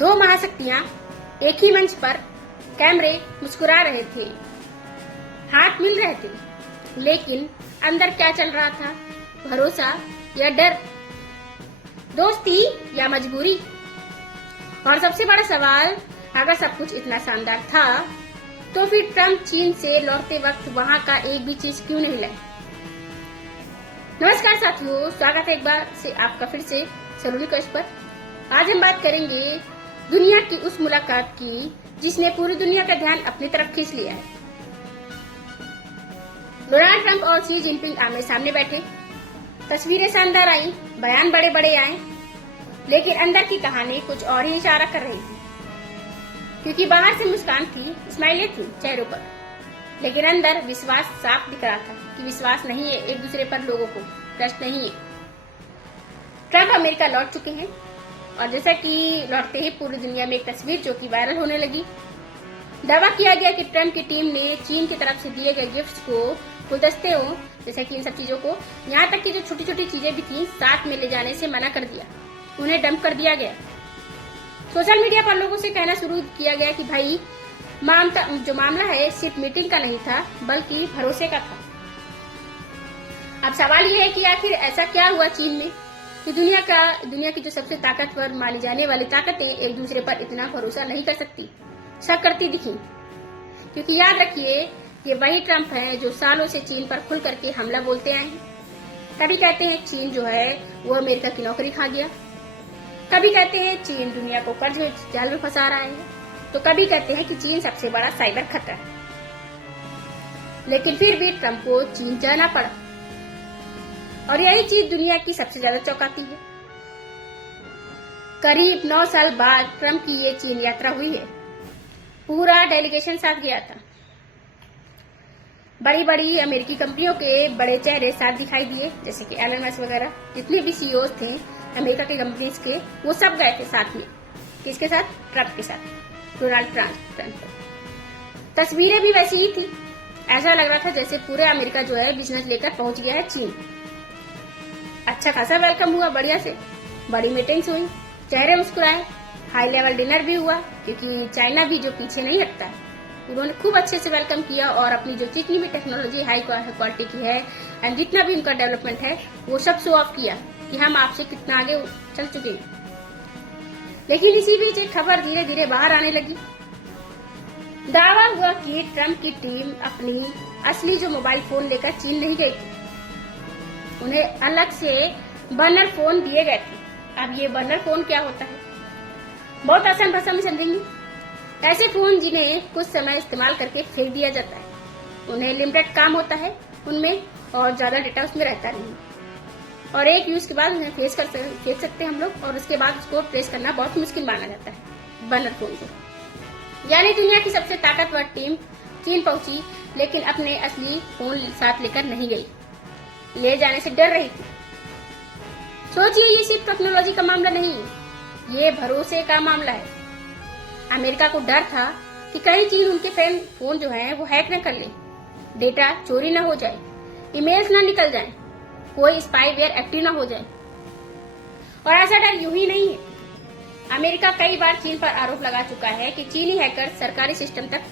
दो महाशक्तियां एक ही मंच पर कैमरे मुस्कुरा रहे थे, हाथ मिल रहे थे, लेकिन अंदर क्या चल रहा था? भरोसा या डर, दोस्ती या मजबूरी? और सबसे बड़ा सवाल, अगर सब कुछ इतना शानदार था तो फिर ट्रम्प चीन से लौटते वक्त वहां का एक भी चीज क्यों नहीं लाए? नमस्कार साथियों, स्वागत है एक बार से आपका फिर से सलोनी कश पर। आज हम बात करेंगे दुनिया की उस मुलाकात की जिसने पूरी दुनिया का ध्यान अपनी तरफ खींच लिया है। डोनाल्ड ट्रंप और शी जिनपिंग आमने सामने बैठे, तस्वीरें शानदार आई, बयान बड़े बड़े आए, लेकिन अंदर की कहानी कुछ और ही इशारा कर रही थी। क्योंकि बाहर से मुस्कान थी, स्माइलें थी चेहरों पर, लेकिन अंदर विश्वास साफ दिख रहा था कि विश्वास नहीं है एक दूसरे पर, लोगों को ट्रस्ट नहीं है। ट्रंप अमेरिका लौट चुके हैं और जैसा कि लौटते ही पूरी दुनिया में एक तस्वीर जो कि वायरल होने लगी। दावा किया गया कि ट्रंप की टीम ने चीन की तरफ से दिए गए गिफ्ट्स को, गुलदस्ते हो, जैसे कि इन सब चीजों को, यहाँ तक कि जो छोटी छोटी चीजें भी थी साथ में ले जाने से मना कर दिया, उन्हें डंप कर दिया गया। सोशल मीडिया पर लोगों से कहना शुरू किया गया कि भाई जो मामला है सिर्फ मीटिंग का नहीं था बल्कि भरोसे का था। अब सवाल यह है कि आखिर ऐसा क्या हुआ चीन में कि दुनिया की जो सबसे ताकतवर मानी जाने वाली ताकतें एक दूसरे पर इतना भरोसा नहीं कर सकती, शक करती दिखी। क्योंकि याद रखिए कि वही ट्रंप है जो सालों से चीन पर खुल करके हमला बोलते आए हैं। कभी कहते हैं चीन जो है वो अमेरिका की नौकरी खा गया, कभी कहते हैं चीन दुनिया को कर्ज जाल में फंसा रहा है, तो कभी कहते हैं कि चीन सबसे बड़ा साइबर खतरा है। लेकिन फिर भी ट्रंप को चीन जाना पड़ा और यही चीज दुनिया की सबसे ज्यादा चौंकाती है। करीब 9 साल बाद ट्रंप की ये चीन यात्रा हुई है। पूरा डेलीगेशन साथ गया था। बड़ी बड़ी अमेरिकी कंपनियों के बड़े चेहरे साथ दिखाई दिए, जैसे कि एलन मस्क वगैरह, जितने भी सीईओ थे अमेरिका की कंपनीज के, वो सब गए थे साथ में। किसके साथ? ट्रंप के साथ, डोनाल्ड ट्रंप। तस्वीरें भी वैसी ही थी। ऐसा लग रहा था जैसे पूरे अमेरिका जो है बिजनेस लेकर पहुंच गया है चीन। अच्छा खासा वेलकम हुआ, बढ़िया से बड़ी मीटिंग्स हुई, चेहरे मुस्कुराए, हाई लेवल डिनर भी हुआ, क्योंकि चाइना भी जो पीछे नहीं हटता है। उन्होंने खूब अच्छे से वेलकम किया और अपनी जो जितनी भी टेक्नोलॉजी हाई क्वालिटी की है एंड जितना भी उनका डेवलपमेंट है वो सब शो ऑफ किया कि हम आपसे कितना आगे चल चुके हैं। लेकिन इसी बीच एक खबर धीरे धीरे बाहर आने लगी। दावा हुआ कि ट्रंप की टीम अपनी असली जो मोबाइल फोन लेकर चीन नहीं गई थी, उन्हें अलग से बर्नर फोन दिए गए थे। अब ये बर्नर फोन क्या होता है? बहुत आसान भाषा में समझेंगे। ऐसे फोन जिन्हें कुछ समय इस्तेमाल करके फेंक दिया जाता है, उन्हें लिमिटेड काम होता है उनमें और ज्यादा डेटा उसमें रहता नहीं, और एक यूज के बाद उन्हें फेंक सकते हैं हम लोग, और उसके बाद उसको ट्रेस करना बहुत मुश्किल माना जाता है बर्नर फोन को। यानी दुनिया की सबसे ताकतवर टीम चीन पहुंची, लेकिन अपने असली फोन साथ लेकर नहीं गई, ले जाने से डर रही थी। सोचिए, ये सिर्फ टेक्नोलॉजी का मामला नहीं है, ये भरोसे का मामला है। अमेरिका को डर था कि कहीं चीन उनके फोन जो है वो हैक न कर ले, डेटा चोरी न हो जाए, ईमेल्स न निकल जाए, कोई स्पाईवेयर एक्टिव न हो जाए। और ऐसा डर यूं ही नहीं है। अमेरिका कई बार चीन पर आरोप लगा चुका है कि चीनी हैकर सरकारी सिस्टम तक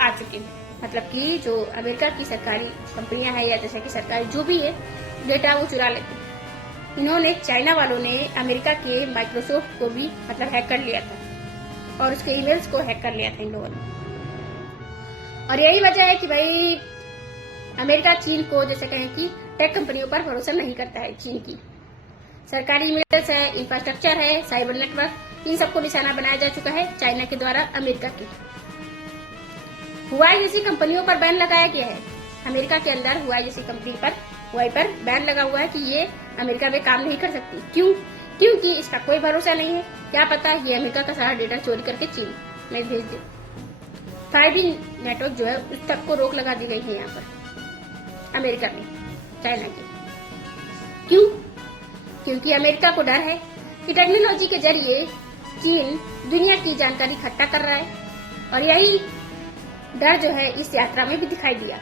आ चुके हैं। मतलब कि जो अमेरिका की सरकारी कंपनियां हैं या जैसे कि सरकारी जो भी है, डेटा वो चुरा लेते हैं। इन्होंने, चाइना वालों ने अमेरिका के माइक्रोसॉफ्ट को भी मतलब हैक कर लिया था और उसके ईमेल्स को हैक कर लिया था इन लोगों ने। और यही वजह है कि भाई अमेरिका चीन को, जैसे कहें कि टेक कंपनियों पर भरोसा नहीं करता है। चीन की सरकारी ईमेल्स है, इंफ्रास्ट्रक्चर है, साइबर नेटवर्क, इन सबको निशाना बनाया जा चुका है चाइना के द्वारा अमेरिका के। हुआई जैसी कंपनियों पर बैन लगाया गया है। अमेरिका के अंदर हुआई जैसी कंपनी पर बैन लगा हुआ है कि ये अमेरिका में काम नहीं कर सकती। क्यों? क्योंकि इसका कोई भरोसा नहीं है, क्या पता ये अमेरिका का सारा डेटा चोरी करके चीन में भेज दे। 5G नेटवर्क जो है उस तक को रोक लगा दी गई है यहाँ पर अमेरिका में, चाइना के। क्यों? क्योंकि अमेरिका को डर है कि टेक्नोलॉजी के जरिए चीन दुनिया की जानकारी इकट्ठा कर रहा है, और यही डर जो है इस यात्रा में भी दिखाई दिया।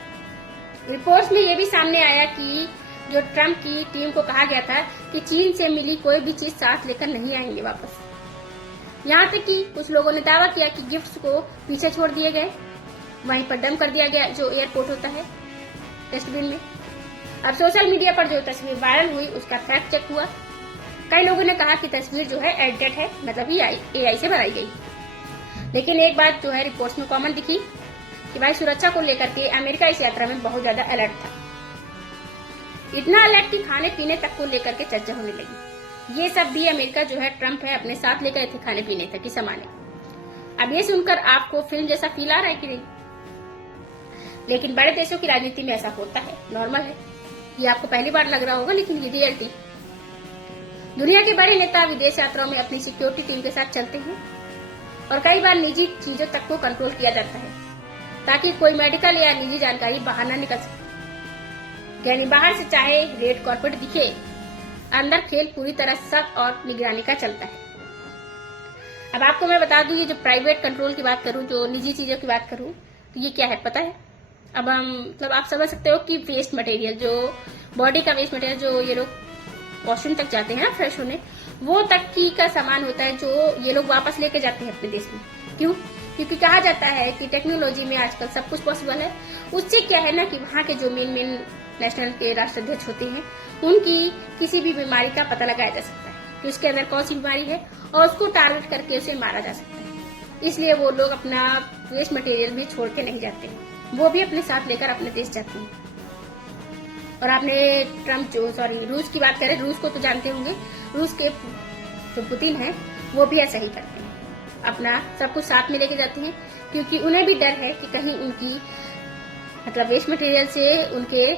रिपोर्ट्स में ये भी सामने आया कि जो ट्रंप की टीम को कहा गया था कि चीन से मिली कोई भी चीज साथ लेकर नहीं आएंगे वापस। यहाँ तक कि कुछ लोगों ने दावा किया कि गिफ्ट्स को पीछे छोड़ दिए गए, वहीं पर डंप कर दिया गया जो एयरपोर्ट होता है डस्टबिन में। अब सोशल मीडिया पर जो तस्वीर वायरल हुई उसका फैक्ट चेक हुआ। कई लोगों ने कहा कि तस्वीर जो है एडिटेड है, मतलब AI से बनाई गई। लेकिन एक बात जो है रिपोर्ट्स में कॉमन दिखी कि भाई सुरक्षा को लेकर के अमेरिका इस यात्रा में बहुत ज्यादा अलर्ट था। इतना अलर्ट कि खाने पीने तक को लेकर के चर्चा होने लगी। ये सब भी अमेरिका जो है ट्रम्प है अपने साथ लेकर थे खाने पीने तक की सामाने। अब ये सुनकर आपको फिल्म जैसा फील आ रहा है कि नहीं? लेकिन बड़े देशों की राजनीति में ऐसा होता है, नॉर्मल है। ये आपको पहली बार लग रहा होगा, लेकिन ये रियलिटी। दुनिया के बड़े नेता विदेश यात्राओं में अपनी सिक्योरिटी टीम के साथ चलते हैं और कई बार निजी चीजों तक को कंट्रोल किया जाता है ताकि कोई मेडिकल या निजी जानकारी बाहर न निकल सके। यानी बाहर से चाहे रेड कॉर्पेट दिखे, अंदर खेल पूरी तरह सख्त और निगरानी का चलता है। अब आपको मैं बता दूं, ये जो प्राइवेट कंट्रोल की बात करूं, जो निजी चीजों की बात करूं, तो ये क्या है पता है? अब हम मतलब आप समझ सकते हो कि वेस्ट मटेरियल, जो बॉडी का वेस्ट मटेरियल जो ये लोग वॉशरूम तक जाते हैं ना फ्रेश होने, वो तक की का सामान होता है जो ये लोग वापस लेके जाते हैं अपने देश में। क्यों? क्योंकि कहा जाता है कि टेक्नोलॉजी में आजकल सब कुछ पॉसिबल है। उससे क्या है ना कि वहाँ के जो मेन नेशनल के राष्ट्राध्यक्ष होते हैं उनकी किसी भी बीमारी का पता लगाया जा सकता है कि उसके अंदर कौन सी बीमारी है और उसको टारगेट करके उसे मारा जा सकता है। इसलिए वो लोग अपना वेस्ट मटेरियल भी छोड़ के नहीं जाते हैं, वो भी अपने साथ लेकर अपने देश जाते हैं। और आपने रूस की बात करें, रूस को तो जानते होंगे, रूस के जो पुतिन है वो भी ऐसा ही करते हैं, अपना सब कुछ साथ में लेके जाते हैं क्योंकि उन्हें भी डर है कि कहीं उनकी मतलब वेस्ट मटेरियल से उनके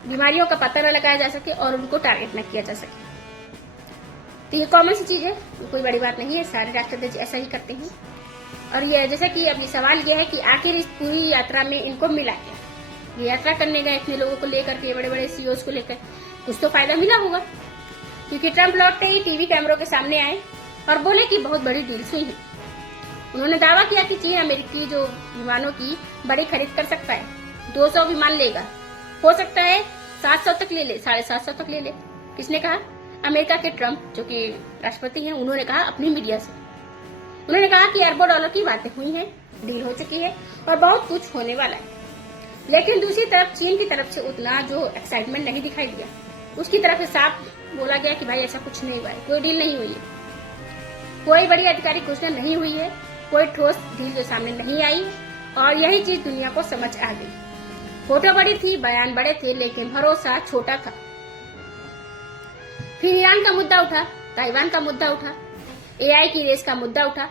बीमारियों का पता न लगाया जा सके और उनको टारगेट न किया जा सके। तो ये कॉमन सी चीज है, कोई बड़ी बात नहीं है, सारे राष्ट्राध्यक्ष ऐसा ही करते हैं। और ये जैसा कि अब ये सवाल ये है कि आखिर इस पूरी यात्रा में इनको मिला क्या? ये यात्रा करने गए इतने लोगों को लेकर के, बड़े बड़े CEOs को लेकर, कुछ तो फायदा मिला होगा। क्योंकि ट्रम्प लौटते ही टीवी कैमरों के सामने आए और बोले कि बहुत बड़ी डील्स हुई है। उन्होंने दावा किया कि चीन अमेरिकी जो विमानों की बड़ी खरीद कर सकता है, 200 विमान लेगा, हो सकता है 700 तक ले ले, 750 तक ले ले। किसने कहा? अमेरिका के ट्रम्प जो कि राष्ट्रपति हैं, उन्होंने कहा अपनी मीडिया से। उन्होंने कहा कि अरबों डॉलर की बातें हुई हैं, डील हो चुकी है और बहुत कुछ होने वाला है। लेकिन दूसरी तरफ चीन की तरफ से उतना जो एक्साइटमेंट नहीं दिखाई दिया। उसकी तरफ से साफ बोला गया कि भाई ऐसा कुछ नहीं हुआ है, कोई डील नहीं हुई है, कोई बड़ी आधिकारिक घोषणा नहीं हुई है, कोई ठोस डील जो सामने नहीं आई। और यही चीज दुनिया को समझ आ गई। फोटो बड़ी थी, बयान बड़े थे, लेकिन भरोसा छोटा था। फिर ईरान का मुद्दा उठा, ताइवान का मुद्दा उठा, AI की रेस का मुद्दा उठा।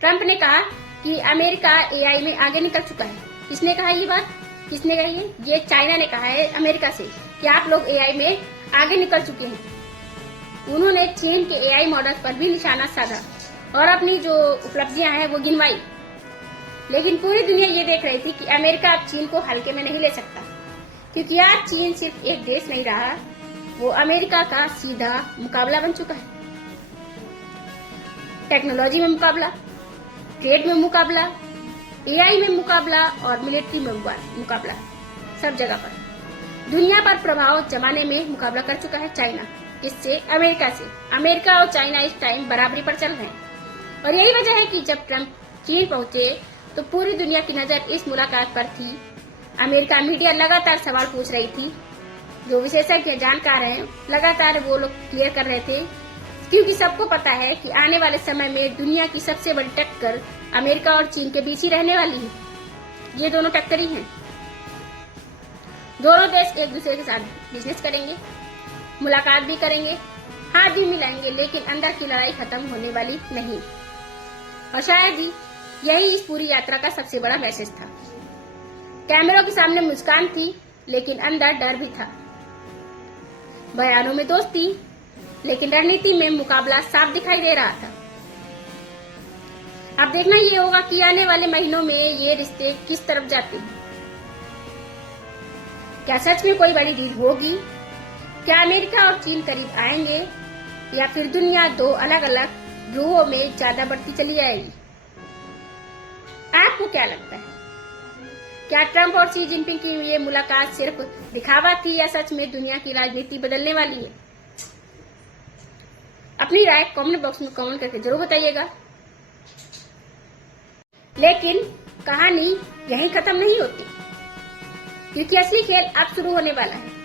ट्रम्प ने कहा कि अमेरिका AI में आगे निकल चुका है। किसने कहा ये बात? किसने कही है? ये चाइना ने कहा है अमेरिका से कि आप लोग AI में आगे निकल चुके हैं। उन्होंने चीन के AI मॉडल पर भी निशाना साधा और अपनी जो उपलब्धियां हैं वो गिनवाई। लेकिन पूरी दुनिया ये देख रही थी कि अमेरिका अब चीन को हल्के में नहीं ले सकता, क्योंकि आज चीन सिर्फ एक देश नहीं रहा, वो अमेरिका का सीधा मुकाबला बन चुका है। टेक्नोलॉजी में मुकाबला, ट्रेड में मुकाबला, AI में मुकाबला और मिलिट्री में मुकाबला, सब जगह पर दुनिया पर प्रभाव जमाने में मुकाबला कर चुका है चाइना। इससे अमेरिका से, अमेरिका और चाइना इस टाइम बराबरी पर चल रहे हैं। और यही वजह है कि जब ट्रम्प चीन पहुंचे तो पूरी दुनिया की नजर इस मुलाकात पर थी। अमेरिका मीडिया लगातार सवाल पूछ रही थी, जो विशेषज्ञ जानकार हैं लगातार वो लोग क्लियर कर रहे थे, क्योंकि सबको पता है कि आने वाले समय में दुनिया की सबसे बड़ी टक्कर अमेरिका और चीन के बीच ही रहने वाली है। ये दोनों टक्कर ही हैं। दोनों देश एक दूसरे के साथ बिजनेस करेंगे, मुलाकात भी करेंगे, हाथ भी मिलाएंगे, लेकिन अंदर की लड़ाई खत्म होने वाली नहीं। और शायद ही यही इस पूरी यात्रा का सबसे बड़ा मैसेज था। कैमरों के सामने मुस्कान थी, लेकिन अंदर डर भी था। बयानों में दोस्ती, लेकिन रणनीति में मुकाबला साफ दिखाई दे रहा था। अब देखना ये होगा कि आने वाले महीनों में ये रिश्ते किस तरफ जाते हैं। क्या सच में कोई बड़ी डील होगी? क्या अमेरिका और चीन करीब आएंगे, या फिर दुनिया दो अलग अलग ध्रुवों में ज्यादा बढ़ती चली जाएगी? आपको क्या लगता है? क्या ट्रम्प और शी जिनपिंग की ये मुलाकात सिर्फ दिखावा थी, या सच में दुनिया की राजनीति बदलने वाली है? अपनी राय कमेंट बॉक्स में कमेंट करके जरूर बताइएगा। लेकिन कहानी यहीं खत्म नहीं होती, क्योंकि असली खेल अब शुरू होने वाला है।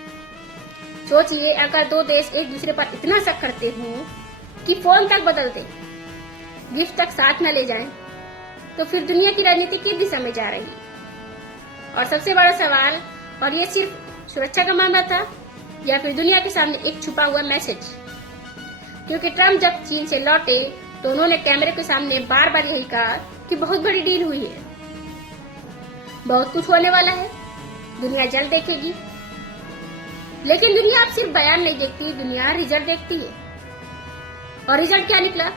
सोचिए, अगर दो देश एक दूसरे पर इतना शक करते हो कि फोन तक बदल दे, गिफ्ट तक साथ न ले जाएं, तो फिर दुनिया की राजनीति किस दिशा में जा रही है? और सबसे बड़ा सवाल, और ये सिर्फ सुरक्षा का मामला था या फिर दुनिया के सामने एक छुपा हुआ मैसेज? क्योंकि ट्रम्प जब चीन से लौटे तो उन्होंने कैमरे के सामने बार बार यही कहा कि बहुत बड़ी डील हुई है, बहुत कुछ होने वाला है, दुनिया जल्द देखेगी। लेकिन दुनिया अब सिर्फ बयान नहीं देखती, दुनिया रिजल्ट देखती है। और रिजल्ट क्या निकला?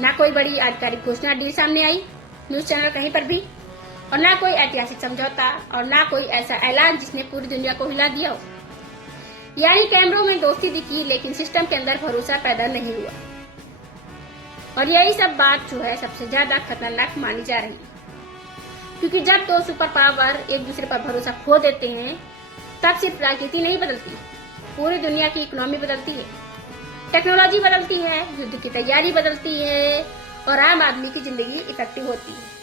ना कोई बड़ी आधिकारिक घोषणा डील सामने आई न्यूज चैनल कहीं पर भी, और ना कोई ऐतिहासिक समझौता, और ना कोई ऐसा ऐलान जिसने पूरी दुनिया को हिला दिया हो। यानी कैमरों में दोस्ती दिखी, लेकिन सिस्टम के अंदर भरोसा पैदा नहीं हुआ। और यही सब बात जो है सबसे ज्यादा खतरनाक मानी जा रही है, क्योंकि जब दो सुपर पावर एक दूसरे पर भरोसा खो देते हैं, तब सिर्फ राजनीति नहीं बदलती, पूरी दुनिया की इकोनॉमी बदलती है, टेक्नोलॉजी बदलती है, युद्ध की तैयारी बदलती है, और आम आदमी की जिंदगी इफेक्टिव होती है।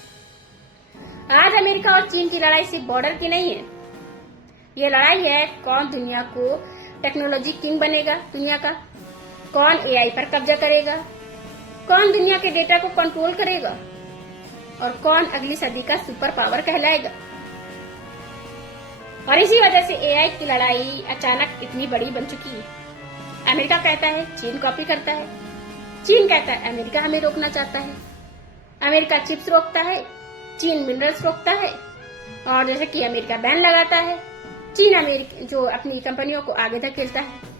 आज अमेरिका और चीन की लड़ाई सिर्फ बॉर्डर की नहीं है, ये लड़ाई है कौन दुनिया को टेक्नोलॉजी किंग बनेगा दुनिया का, कौन एआई पर कब्जा करेगा, कौन दुनिया के डेटा को कंट्रोल करेगा, और कौन अगली सदी का सुपर पावर कहलाएगा। और इसी वजह से एआई की लड़ाई अचानक इतनी बड़ी बन चुकी है। अमेरिका कहता है चीन कॉपी करता है, चीन कहता है अमेरिका हमें रोकना चाहता है, अमेरिका चिप्स रोकता है, चीन मिनरल्स रोकता है, और जैसे कि अमेरिका बैन लगाता है, चीन अमेरिका जो अपनी कंपनियों को आगे धकेलता है।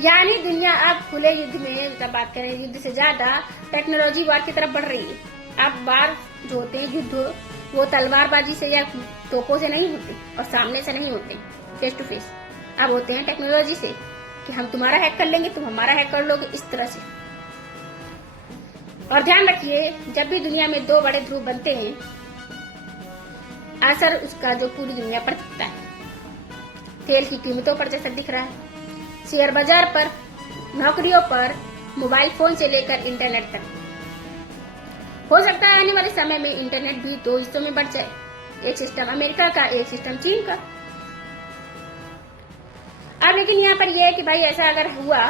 यानी दुनिया अब खुले युद्ध में, जब बात करें युद्ध से ज्यादा टेक्नोलॉजी वार की तरफ बढ़ रही है। अब वार जो होते हैं युद्ध, वो तलवारबाजी से या तोपों से नहीं होते, और सामने से नहीं होते फेस टू फेस, अब होते हैं टेक्नोलॉजी से, कि हम तुम्हारा हैक कर लेंगे, तुम हमारा हैक कर लोगे, इस तरह से। और ध्यान रखिए, जब भी दुनिया में दो बड़े ध्रुव बनते हैं, असर उसका जो पूरी दुनिया पर दिखता है। तेल की कीमतों पर जैसा दिख रहा है, शेयर बाजार पर, नौकरियों पर, मोबाइल फोन से लेकर इंटरनेट तक। हो सकता है आने वाले समय में इंटरनेट भी दो हिस्सों में बढ़ जाए, एक सिस्टम अमेरिका का, एक सिस्टम चीन का। अब लेकिन यहाँ पर यह है कि भाई ऐसा अगर हुआ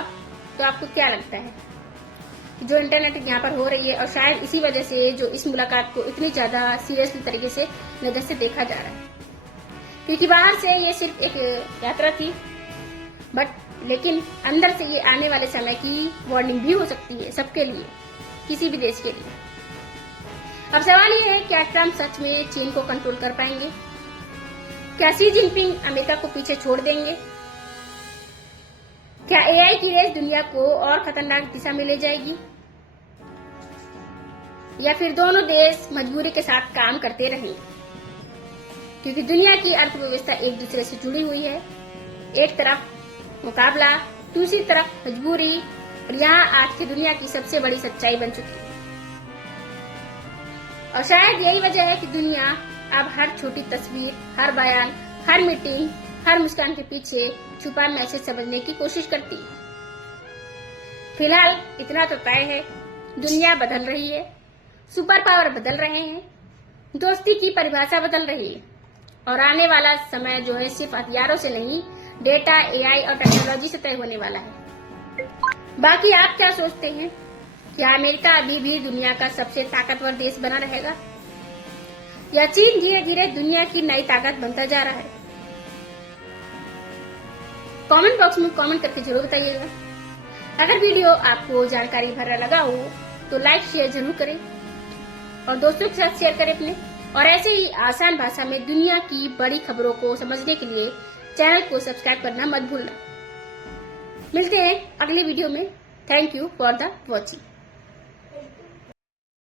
तो आपको क्या लगता है जो इंटरनेट यहाँ पर हो रही है, और शायद इसी वजह से जो इस मुलाकात को इतनी ज्यादा सीरियसली तरीके से नजर से देखा जा रहा है, क्योंकि बाहर से ये सिर्फ एक यात्रा थी, बट लेकिन अंदर से ये आने वाले समय की वार्निंग भी हो सकती है सबके लिए, किसी भी देश के लिए। अब सवाल ये है, क्या ट्रम्प सच में चीन को कंट्रोल कर पाएंगे? क्या शी जिनपिंग अमेरिका को पीछे छोड़ देंगे? क्या एआई की रेस दुनिया को और खतरनाक दिशा में ले जाएगी, या फिर दोनों देश मजबूरी के साथ काम करते रहेंगे? क्योंकि दुनिया की अर्थव्यवस्था एक दूसरे से जुड़ी हुई है, एक तरफ मुकाबला, दूसरी तरफ मजबूरी, और यहाँ आज की दुनिया की सबसे बड़ी सच्चाई बन चुकी है। और शायद यही वजह है कि दुनिया अब हर छोटी तस्वीर, हर बयान, हर मीटिंग, हर मुस्कान के पीछे छुपा मैसेज समझने की कोशिश करती है। फिलहाल इतना तो तय है, दुनिया बदल रही है, सुपर पावर बदल रहे हैं, दोस्ती की परिभाषा बदल रही है, और आने वाला समय जो है सिर्फ हथियारों से नहीं, डेटा, एआई और टेक्नोलॉजी से तय होने वाला है। बाकी आप क्या सोचते हैं? क्या अमेरिका अभी भी दुनिया का सबसे ताकतवर देश बना रहेगा, या चीन धीरे धीरे दुनिया की नई ताकत बनता जा रहा है? कमेंट बॉक्स में कमेंट करके जरूर बताइएगा। अगर वीडियो आपको जानकारी भरा लगा हो तो लाइक शेयर जरूर करें, और दोस्तों के साथ शेयर करें अपने। और ऐसे ही आसान भाषा में दुनिया की बड़ी खबरों को समझने के लिए चैनल को सब्सक्राइब करना मत भूलना। मिलते हैं अगले वीडियो में। Thank you for the watching.